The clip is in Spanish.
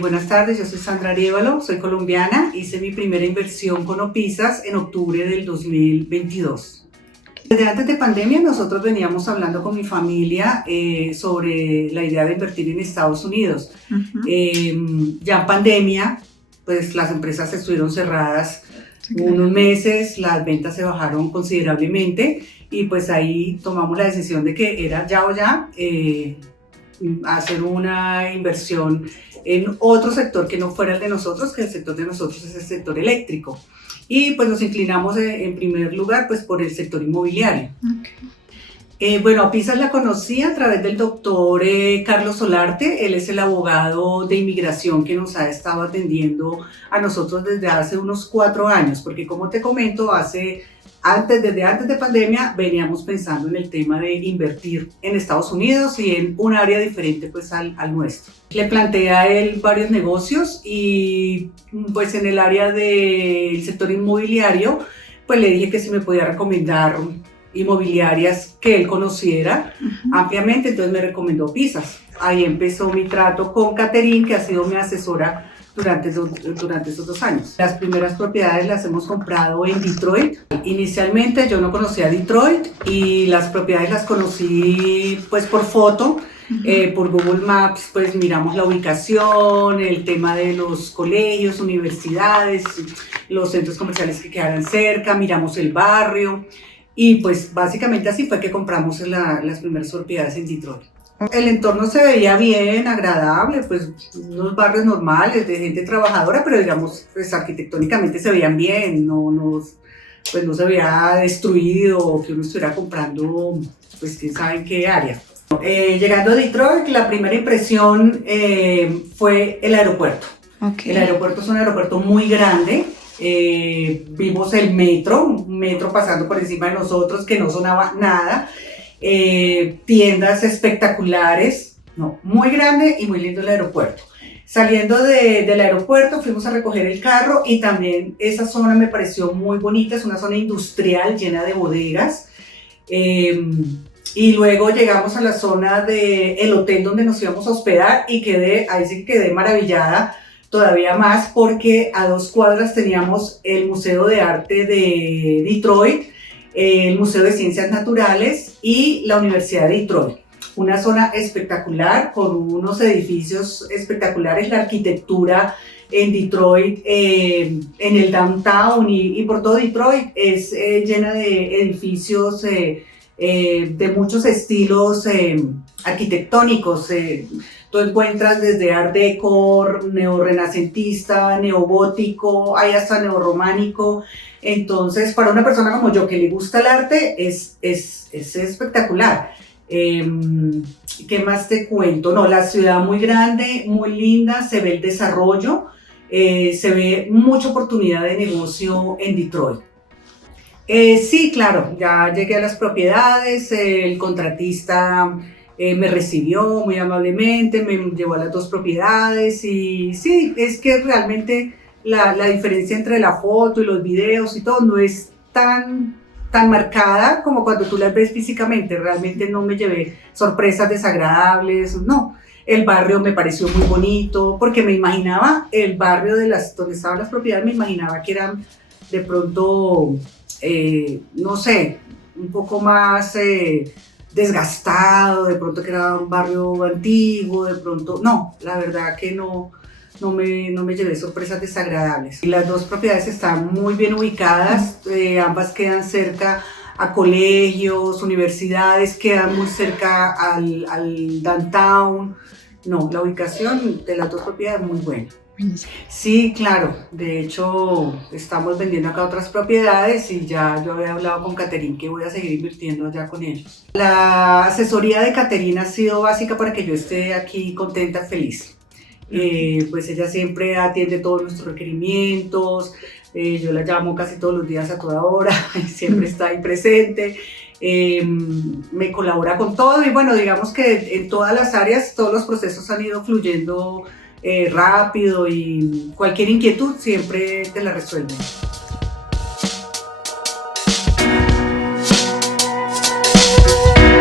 Buenas tardes, yo soy Sandra Arévalo, soy colombiana, hice mi primera inversión con Opisas en octubre del 2022. Desde antes de pandemia nosotros veníamos hablando con mi familia sobre la idea de invertir en Estados Unidos. Ya en pandemia, pues las empresas estuvieron cerradas unos meses, las ventas se bajaron considerablemente y pues ahí tomamos la decisión de que era ya o ya hacer una inversión en otro sector que no fuera el de nosotros, que el sector de nosotros es el sector eléctrico. Y pues nos inclinamos en primer lugar pues por el sector inmobiliario. Bueno, a Opisas la conocí a través del doctor Carlos Solarte. Él es el abogado de inmigración que nos ha estado atendiendo a nosotros desde hace unos 4 años, porque como te comento, desde antes de pandemia veníamos pensando en el tema de invertir en Estados Unidos y en un área diferente pues al nuestro. Le planteé a él varios negocios y pues en el área del sector inmobiliario pues le dije que si me podía recomendar inmobiliarias que él conociera ampliamente, entonces me recomendó Opisas. Ahí empezó mi trato con Catherine, que ha sido mi asesora durante esos 2 años. Las primeras propiedades las hemos comprado en Detroit. Inicialmente yo no conocía Detroit y las propiedades las conocí pues por foto, por Google Maps, pues miramos la ubicación, el tema de los colegios, universidades, los centros comerciales que quedaran cerca, miramos el barrio y pues básicamente así fue que compramos las primeras propiedades en Detroit. El entorno se veía bien, agradable, pues unos barrios normales de gente trabajadora, pero digamos, pues arquitectónicamente se veían bien, pues no se veía destruido o que uno estuviera comprando, pues quién sabe en qué área. Llegando a Detroit, la primera impresión fue el aeropuerto. El aeropuerto es un aeropuerto muy grande. Vimos el metro, un metro pasando por encima de nosotros que no sonaba nada. Tiendas espectaculares, muy grande y muy lindo el aeropuerto. Saliendo del aeropuerto fuimos a recoger el carro y también esa zona me pareció muy bonita, es una zona industrial llena de bodegas. Y luego llegamos a la zona del hotel donde nos íbamos a hospedar y ahí sí que quedé maravillada todavía más porque a 2 cuadras teníamos el Museo de Arte de Detroit, el Museo de Ciencias Naturales y la Universidad de Detroit. Una zona espectacular con unos edificios espectaculares, la arquitectura en Detroit, en el downtown y por todo Detroit es llena de edificios de muchos estilos arquitectónicos. Tú encuentras desde Art Deco, neorrenacentista, neogótico, hay hasta neorrománico. Entonces, para una persona como yo que le gusta el arte, es espectacular. ¿Qué más te cuento? No, la ciudad muy grande, muy linda, se ve el desarrollo, se ve mucha oportunidad de negocio en Detroit. Sí, claro, ya llegué a las propiedades, el contratista me recibió muy amablemente, me llevó a las 2 propiedades y sí, es que realmente la diferencia entre la foto y los videos y todo no es tan marcada como cuando tú las ves físicamente. Realmente no me llevé sorpresas desagradables, no. El barrio me pareció muy bonito porque me imaginaba el barrio donde estaban las propiedades, me imaginaba que eran de pronto, no sé, un poco más desgastado, de pronto que era un barrio antiguo, de pronto, no, la verdad que no me llevé sorpresas desagradables. Las 2 propiedades están muy bien ubicadas, ambas quedan cerca a colegios, universidades, quedan muy cerca al downtown. No, la ubicación de las 2 propiedades es muy buena. Sí, claro, de hecho estamos vendiendo acá otras propiedades y ya yo había hablado con Catherine que voy a seguir invirtiendo ya con ellos. La asesoría de Catherine ha sido básica para que yo esté aquí contenta, feliz. Pues ella siempre atiende todos nuestros requerimientos, yo la llamo casi todos los días a toda hora, siempre está ahí presente, me colabora con todo y bueno, digamos que en todas las áreas, todos los procesos han ido fluyendo rápido y cualquier inquietud siempre te la resuelven.